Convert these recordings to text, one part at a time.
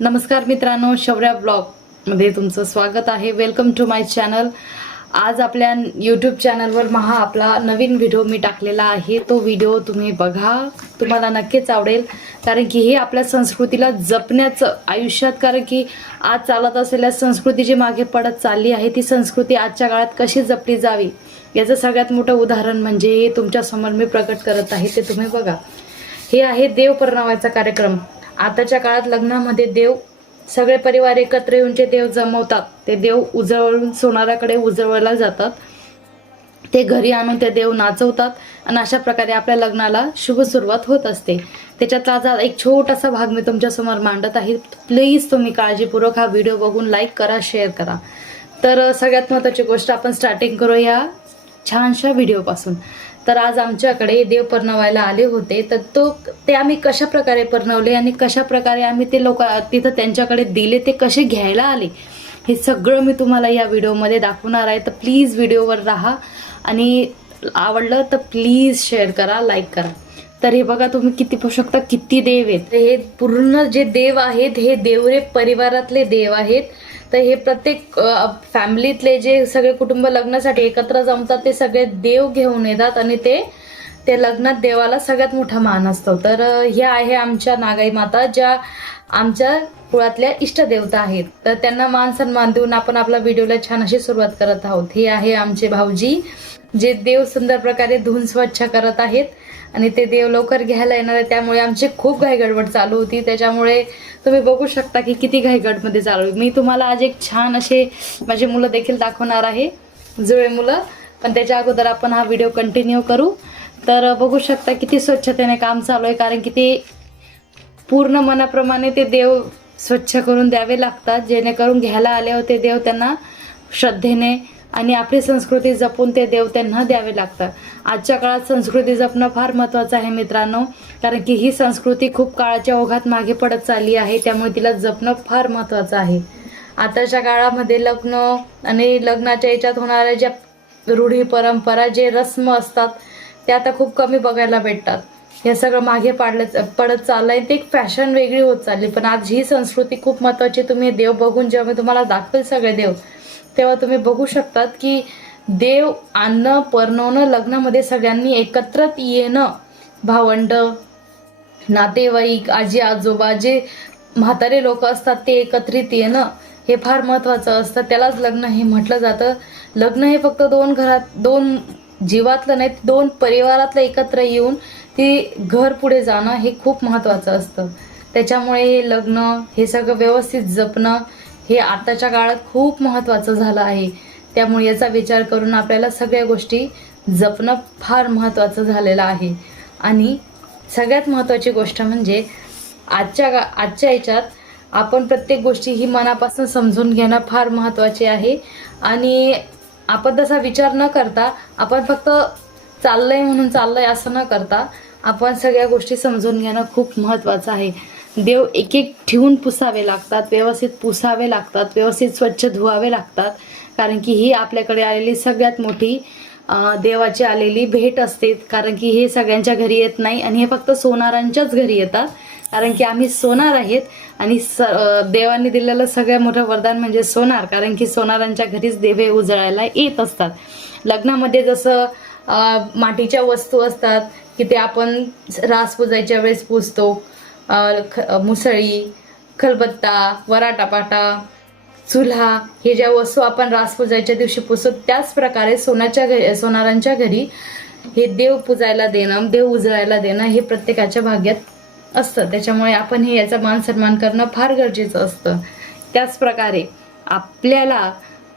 नमस्कार मित्रांनो, शौर्या ब्लॉग मध्ये तुमचं स्वागत आहे। Welcome to my channel. आज आपल्या यूट्यूब चॅनलवर आपला नवीन व्हिडिओ मी टाकलेला आहे। तो व्हिडिओ तुम्ही बघा, तुम्हाला नक्कीच आवडेल। कारण की हे आपल्या संस्कृतीला जपण्याचं आयुष्यात, कारण की आज चालत असलेल्या संस्कृतीची मागे पडत चालली आहे, ती संस्कृती आजच्या काळात कशी जपली जावी याचं सगळ्यात मोठं उदाहरण म्हणजे हे तुमच्या समोर मी प्रकट करत आहे, ते तुम्ही बघा। हे आहे देव परणावायचा कार्यक्रम। आताच्या काळात लग्नामध्ये देव सगळे परिवार एकत्र येऊन ते देव जमवतात। ते देव उजळवून सोनाराकडे उजळवला जातात। ते घरी आणून ते देव नाचवतात आणि अशा प्रकारे आपल्या लग्नाला शुभ सुरुवात होत असते। त्याच्यातला आज एक छोटासा भाग मी तुमच्या समोर मांडत आहे। प्लीज तुम्ही काळजीपूर्वक हा व्हिडिओ बघून लाईक करा, शेअर करा। तर सगळ्यात महत्त्वाची गोष्ट आपण स्टार्टिंग करूया छानशा व्हिडिओपासून। तर आज आमच्याकडे देव परणवायला आले होते। तर ते आम्ही कशा प्रकारे परणवले आणि कशा प्रकारे आम्ही ते लोक तिथं त्यांच्याकडे दिले, ते कसे घ्यायला आले, हे सगळं मी तुम्हाला या व्हिडिओमध्ये दाखवणार आहे। तर प्लीज व्हिडिओवर राहा आणि आवडलं तर प्लीज शेअर करा, लाईक करा। तर हे बघा, तुम्ही किती पाहू शकता किती देव आहेत। हे पूर्ण जे देव आहेत हे देवरे परिवारातले देव आहेत। तर हे प्रत्येक फॅमिलीतले जे सगळे कुटुंब लग्नासाठी एकत्र जमतात, ते सगळे देव घेऊन येतात आणि ते लग्नात देवाला सगळ्यात मोठा मान असतो। तर ह्या आहे आमच्या नागाई माता, ज्या आमच्या कुळातल्या इष्टदेवता आहेत। तर त्यांना मान सन्मान देऊन आपण आपला व्हिडिओला छान अशी सुरुवात करत आहोत। हे आहे आमचे भाऊजी, जे देव सुंदर प्रकारे धुवून स्वच्छ करत आहेत आणि ते देव लवकर घ्यायला येणार आहे। त्यामुळे आमची खूप घाईगडबड चालू होती। त्याच्यामुळे तुम्ही बघू शकता की किती घाईगडमध्ये चालू आहे। मी तुम्हाला आज एक छान असे माझे मुलं देखील दाखवणार आहे, जुळे मुलं। पण त्याच्या अगोदर आपण हा व्हिडिओ कंटिन्यू करू। तर बघू शकता किती स्वच्छतेने काम चालू आहे, कारण की ते पूर्ण मनाप्रमाणे ते देव स्वच्छ करून द्यावे लागतात, जेणेकरून घ्यायला आले होते देव त्यांना श्रद्धेने आणि आपली संस्कृती जपून ते देव त्यांना द्यावे लागतात। आजच्या काळात संस्कृती जपणं फार महत्त्वाचं आहे मित्रांनो, कारण की ही संस्कृती खूप काळाच्या ओघात मागे पडत चालली आहे। त्यामुळे तिला जपणं फार महत्त्वाचं आहे। आताच्या काळामध्ये लग्न आणि लग्नाच्या याच्यात होणाऱ्या ज्या रूढी परंपरा, जे रस्म असतात, ते आता खूप कमी बघायला भेटतात। हे सगळं मागे पडत चाललंय। ते एक फॅशन वेगळी होत चालली। पण आज ही संस्कृती खूप महत्त्वाची। तुम्ही देव बघून, जेव्हा मी तुम्हाला दाखवेल सगळे देव, तेव्हा तुम्ही बघू शकतात की देव आणणं, परणवणं, लग्नामध्ये सगळ्यांनी एकत्र येणं, भावंड, नातेवाईक, आजी आजोबा, जे म्हातारे लोक असतात, ते एकत्रित येणं हे फार महत्त्वाचं असतं। त्यालाच लग्न हे म्हटलं जातं। लग्न हे फक्त दोन जीवातलं नाही, दोन परिवारातलं एकत्र येऊन ते घर पुढे जाणं हे खूप महत्त्वाचं असतं। त्याच्यामुळे हे लग्न हे सगळं व्यवस्थित जपणं हे आताच्या काळात खूप महत्त्वाचं झालं आहे। त्यामुळे याचा विचार करून आपल्याला सगळ्या गोष्टी जपणं फार महत्त्वाचं झालेलं आहे। आणि सगळ्यात महत्त्वाची गोष्ट म्हणजे आजच्या याच्यात आपण प्रत्येक गोष्टी ही मनापासून समजून घेणं फार महत्त्वाचे आहे। आणि आपण तसा विचार न करता, आपण फक्त चाललंय म्हणून चाललंय असं न करता, आपण सगळ्या गोष्टी समजून घेणं खूप महत्त्वाचं आहे। देव एक एक ठेवून पुसावे लागतात, व्यवस्थित पुसावे लागतात, व्यवस्थित स्वच्छ धुवावे लागतात, कारण की ही आपल्याकडे आलेली सगळ्यात मोठी देवाची आलेली भेट असते। कारण की हे सगळ्यांच्या घरी येत नाही आणि हे फक्त सोनारांच्याच घरी येतात, कारण की आम्ही सोनार आहेत। आणि देवाने दिलेलं सगळ्यात मोठं वरदान म्हणजे सोनार, कारण की सोनारांच्या घरीच देवे उजळायला येत असतात। लग्नामध्ये जसं मातीच्या वस्तू असतात की ते आपण रास पुजायच्या वेळेस पुजतो, मुसळी, खलबत्ता, वराटापाटा, चुल्हा, हे ज्या वस्तू आपण रास पुजायच्या दिवशी पुजतो, त्याच प्रकारे सोनारांच्या घरी हे देव पुजायला देणं, देव उजळायला देणं हे प्रत्येकाच्या भाग्यात असतं। त्याच्यामुळे आपण हे याचा मान सन्मान करणं फार गरजेचं असतं। त्याच प्रकारे आपल्याला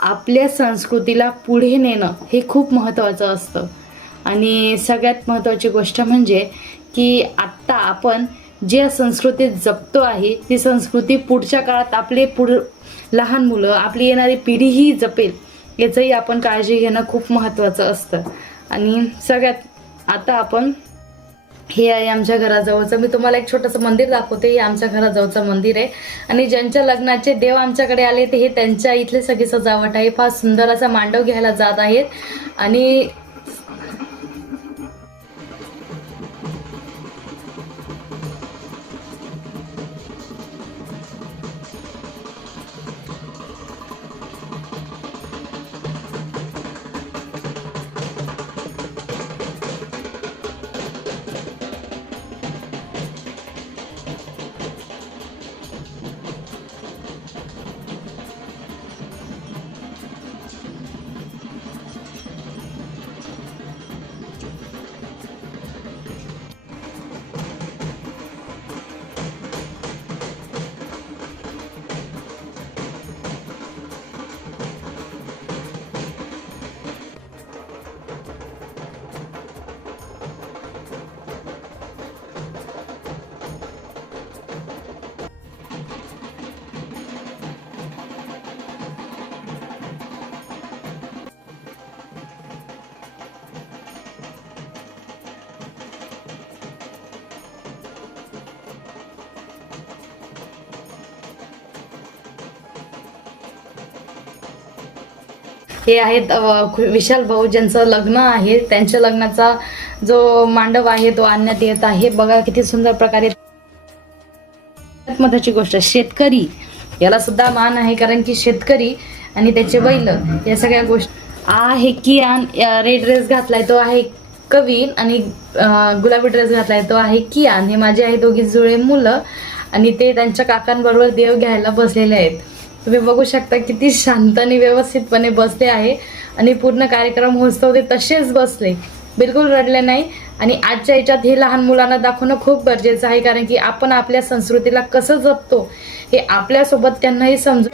आपल्या संस्कृतीला पुढे नेणं हे खूप महत्त्वाचं असतं। आणि सगळ्यात महत्त्वाची गोष्ट म्हणजे की आत्ता आपण जे संस्कृती जपतो आहे, ती संस्कृती पुढच्या काळात आपले लहान मुलं, आपली येणारी पिढीही जपेल, याचंही आपण काळजी घेणं खूप महत्त्वाचं असतं। आणि सगळ्यात आता आपण, हे आहे आमच्या घराजवळचं, मी तुम्हाला एक छोटंसं मंदिर दाखवते। हे आमच्या घराजवळचं मंदिर आहे आणि ज्यांच्या लग्नाचे देव आमच्याकडे आले ते हे त्यांच्या इथले सगळी सजावट आहे। फार सुंदर असा मांडव घ्यायला जात आहेत। आणि हे आहेत विशाल भाऊ, ज्यांचं लग्न आहे. त्यांच्या लग्नाचा जो मांडव आहे तो आणण्यात येत आहे. बघा किती सुंदर प्रकारे. महत्त्वाची गोष्ट, शेतकरी याला सुद्धा मान आहे, कारण की शेतकरी आणि त्याचे बैल या सगळ्या गोष्टी आहे. कियान रेड ड्रेस घातलाय तो आहे कवीन, आणि गुलाबी ड्रेस घातलाय तो आहे कियान. हे माझे आहे दोघी जुळे मुलं, आणि ते त्यांच्या काकांबरोबर देव घ्यायला बसलेले आहेत. तुम्ही बघू शकता किती शांत आणि व्यवस्थितपणे बसले आहे, आणि पूर्ण कार्यक्रम होतो ते तसेच बसले, बिलकुल रडले नाही. आणि आजच्या ह्याच्यात हे लहान मुलांना दाखवणं खूप गरजेचं आहे, कारण की आपण आपल्या संस्कृतीला कसं जपतो हे आपल्यासोबत त्यांनाही समजून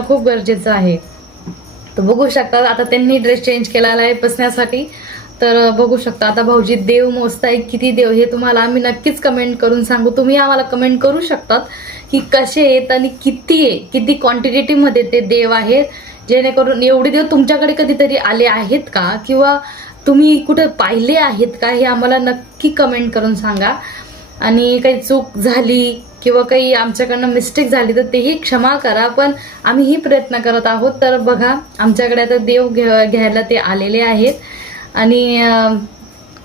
खूप गरजेचं आहे. तर बघू शकता आता त्यांनी ड्रेस चेंज केलेला आहे बसण्यासाठी. तर बघू शकता आता भाऊजी देव मोजताय, किती देव हे तुम्हाला आम्ही नक्कीच कमेंट करून सांगू. तुम्ही आम्हाला कमेंट करू शकतात की कसे आहेत आणि किती क्वांटिटीमध्ये ते देव आहेत, जेणेकरून एवढे देव तुमच्याकडे कधीतरी आले आहेत का, किंवा तुम्ही कुठं पाहिले आहेत का, हे आम्हाला नक्की कमेंट करून सांगा. आणि काही चूक झाली किंवा काही आमच्याकडनं मिस्टेक झाली तर तेही क्षमा करा, पण आम्हीही प्रयत्न करत आहोत. तर बघा आमच्याकडे आता देव घ्यायला ते आलेले आहेत, आणि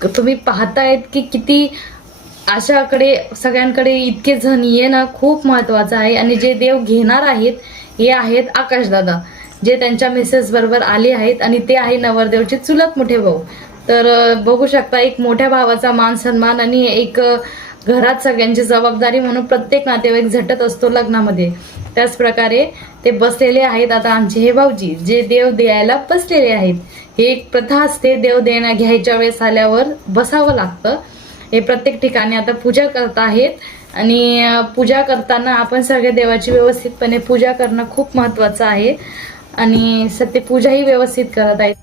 तुम्ही पाहतायत की किती अशाकडे सगळ्यांकडे इतके जण येणं खूप महत्त्वाचं आहे. आणि जे देव घेणार आहेत हे आहेत आकाशदादा, जे त्यांच्या मिसेस बरोबर आले आहेत, आणि ते आहे नवरदेवचे चुलत मोठे भाऊ. तर बघू शकता एक मोठ्या भावाचा मान सन्मान आणि एक घरात सगळ्यांची जबाबदारी म्हणून प्रत्येक नातेवाईक झटत असतो लग्नामध्ये. त्याच प्रकारे ते बसलेले आहेत. आता आमचे हे भाऊजी जे देव द्यायला बसलेले आहेत, हे एक प्रथा असते, देव घ्यायच्या वेळेस आल्यावर बसावं लागतं. हे प्रत्येक ठिकाणी आता पूजा करत आहेत, आणि पूजा करताना आपण सगळ्या देवाची व्यवस्थितपणे पूजा करणं खूप महत्त्वाचं आहे, आणि सत्यपूजाही व्यवस्थित करत आहेत,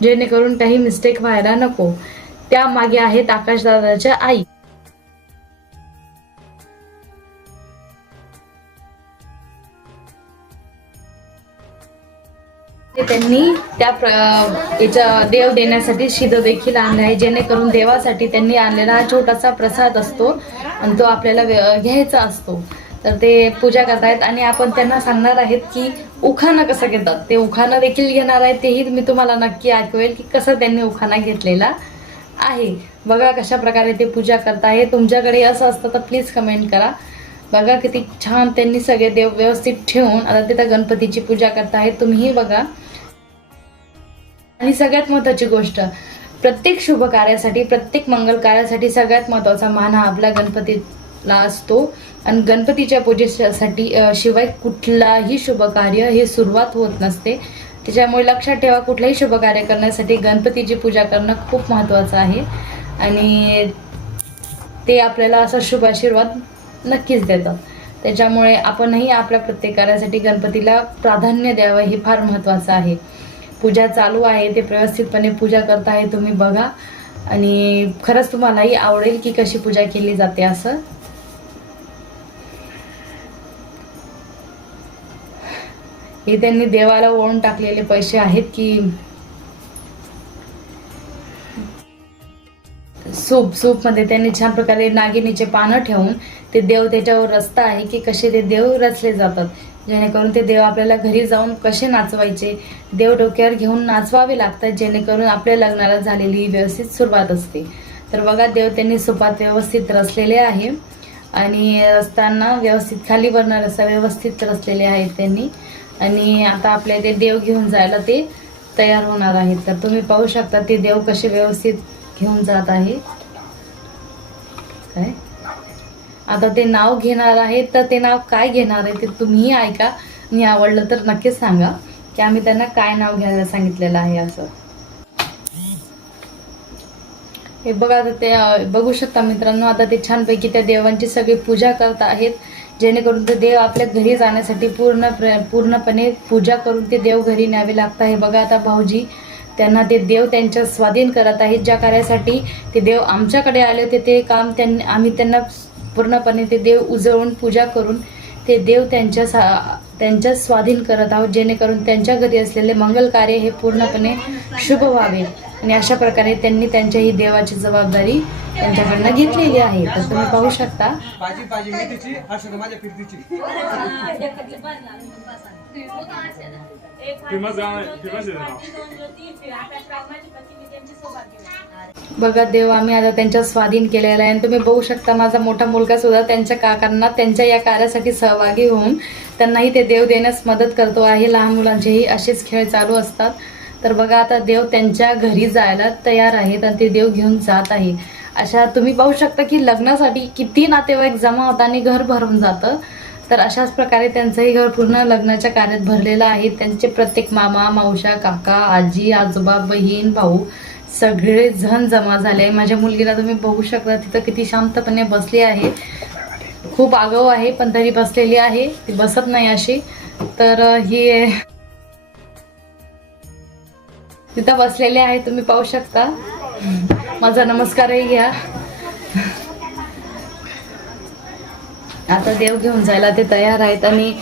जेणेकरून काही मिस्टेक व्हायला नको. त्यामागे आहेत आकाशदादाच्या आई. त्यांनी त्या देव देण्यासाठी शिद देखील आणले आहे, जेणेकरून देवासाठी त्यांनी आणलेला हा छोटासा प्रसाद असतो, आणि तो आपल्याला घ्यायचा असतो. तर ते पूजा करतायत, आणि आपण त्यांना सांगणार आहेत की उखाणा कसं घेतात. ते उखाणा देखील घेणार आहेत, तेही मी तुम्हाला नक्की ऐकवेल की कसं त्यांनी उखाणा घेतलेला आहे. बघा कशा प्रकारे ते पूजा करत आहे. तुमच्याकडे असं असतं तर प्लीज कमेंट करा. बघा किती छान त्यांनी सगळे देव व्यवस्थित ठेवून आता तिथं गणपतीची पूजा करत आहेत, तुम्हीही बघा. आणि सगळ्यात महत्त्वाची गोष्ट, प्रत्येक शुभ कार्यासाठी, प्रत्येक मंगल कार्यासाठी सगळ्यात महत्त्वाचा मान हा आपल्या गणपतीला असतो, आणि गणपतीच्या पूजेसाठी शिवाय कुठलाही शुभ कार्य हे सुरुवात होत नसते. त्याच्यामुळे लक्षात ठेवा, कुठलंही शुभ कार्य करण्यासाठी गणपतीची पूजा करणं खूप महत्त्वाचं आहे, आणि ते आपल्याला असा शुभ आशीर्वाद नक्कीच देतात. त्याच्यामुळे आपणही आपल्या प्रत्येक कार्यासाठी गणपतीला प्राधान्य द्यावं, हे फार महत्त्वाचं आहे. पूजा चालू आहे, ते व्यवस्थितपणे पूजा करत आहे, तुम्ही बघा. आणि खरंच तुम्हालाही आवडेल की कशी पूजा केली जाते. असं हे त्यांनी देवाला ओळून टाकलेले पैसे आहेत की सूपमध्ये त्यांनी छान प्रकारे नागिनीचे पानं ठेवून ते देव त्याच्यावर रचता आहे की कसे ते देव रचले जातात, जेणेकरून ते देव आपल्याला घरी जाऊन कसे नाचवायचे, देव डोक्यावर घेऊन नाचवावे लागतात, जेणेकरून आपल्या लग्नाला झालेली व्यवस्थित सुरुवात असते. तर बघा देव त्यांनी सुपात व्यवस्थित रचलेले आहे, आणि रचताना व्यवस्थित खाली वरणार रस्ता व्यवस्थित रचलेले आहेत त्यांनी. आणि आता आपल्या ते देव घेऊन जायला ते तयार होणार आहेत. तर तुम्ही पाहू शकता ते देव कसे व्यवस्थित घेऊन जात आहे. काय आता ते नाव घेणार आहेत, तर ते नाव काय घेणार आहे ते तुम्हीही ऐका, आणि आवडलं तर नक्कीच सांगा की आम्ही त्यांना काय नाव घ्यायला सांगितलेलं आहे. असं हे बघा, आता ते बघू शकता मित्रांनो, आता ते छानपैकी त्या देवांची सगळी पूजा करत आहेत, जेणेकरून ते देव आपल्या घरी जाण्यासाठी पूर्णपणे पूजा करून ते देव घरी न्यावे लागतं. हे बघा आता भाऊजी त्यांना ते देव त्यांच्या स्वाधीन करत आहेत. ज्या कार्यासाठी ते देव आमच्याकडे आले होते ते काम आम्ही त्यांना पूर्णपणे ते देव उजळून पूजा करून ते देव त्यांच्या स्वाधीन करत आहोत, जेणेकरून त्यांच्या घरी असलेले मंगल कार्य हे पूर्णपणे शुभ व्हावे. आणि अशा प्रकारे त्यांनी त्यांच्या ही देवाची जबाबदारी त्यांच्याकडनं घेतलेली आहे. तर तुम्ही पाहू शकता. भाजी भाजी मेथीची हर्षद माझ्या फिरतीची बघा देव आम्ही आता त्यांच्या स्वाधीन केलेला आहे. आणि तुम्ही बघू शकता माझा मोठा मुलगा सुद्धा त्यांच्या काकांना त्यांच्या या कार्यासाठी सहभागी होऊन त्यांनाही ते देव देण्यास मदत करतो आहे. लहान मुलांचेही असेच खेळ चालू असतात. तर बघा आता देव त्यांच्या घरी जायला तयार आहेत आणि ते देव घेऊन जात आहे. अशा तुम्ही पाहू शकता की लग्नासाठी किती नातेवाईक जमा होतात आणि घर भरून जातं. तर अशाच प्रकारे त्यांचंही घर पूर्ण लग्नाच्या कार्यात भरलेलं आहे. त्यांचे प्रत्येक मामा मावशा काका आजी आजोबा बहीण भाऊ सगळे जण जमा झाले. माझ्या मुलगीला तुम्ही बघू शकता तिथं किती शांतपणे बसली आहे. खूप आगाऊ आहे पण तरी बसलेली आहे, ती बसत नाही अशी. तर ही तिथं बसलेले आहे, तुम्ही पाहू शकता. माझा नमस्कारही घ्या. आता देव घेऊन जायला ते तयार आहेत. आणि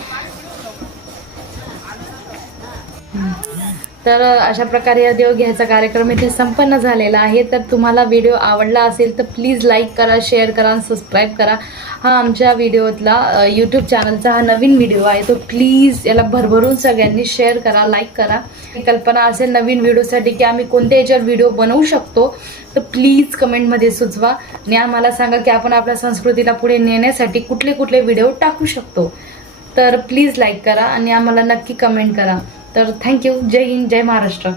तर अशा प्रकारे या देव घ्यायचा कार्यक्रम इथे संपन्न झालेला आहे. तर तुम्हाला व्हिडिओ आवडला असेल तर प्लीज लाईक करा, शेअर करा आणि सबस्क्राईब करा. हा आमच्या व्हिडिओतला यूट्यूब चॅनलचा हा नवीन व्हिडिओ आहे, तो प्लीज याला भरभरून सगळ्यांनी शेअर करा, लाईक करा. कल्पना असेल नवीन व्हिडिओसाठी की आम्ही कोणत्या याच्यावर व्हिडिओ बनवू शकतो तर प्लीज कमेंटमध्ये सुचवा आणि आम्हाला सांगा की आपण आपल्या संस्कृतीला पुढे नेण्यासाठी कुठले कुठले व्हिडिओ टाकू शकतो. तर प्लीज लाईक करा आणि आम्हाला नक्की कमेंट करा. तर थँक्यू. जय हिंद, जय महाराष्ट्र.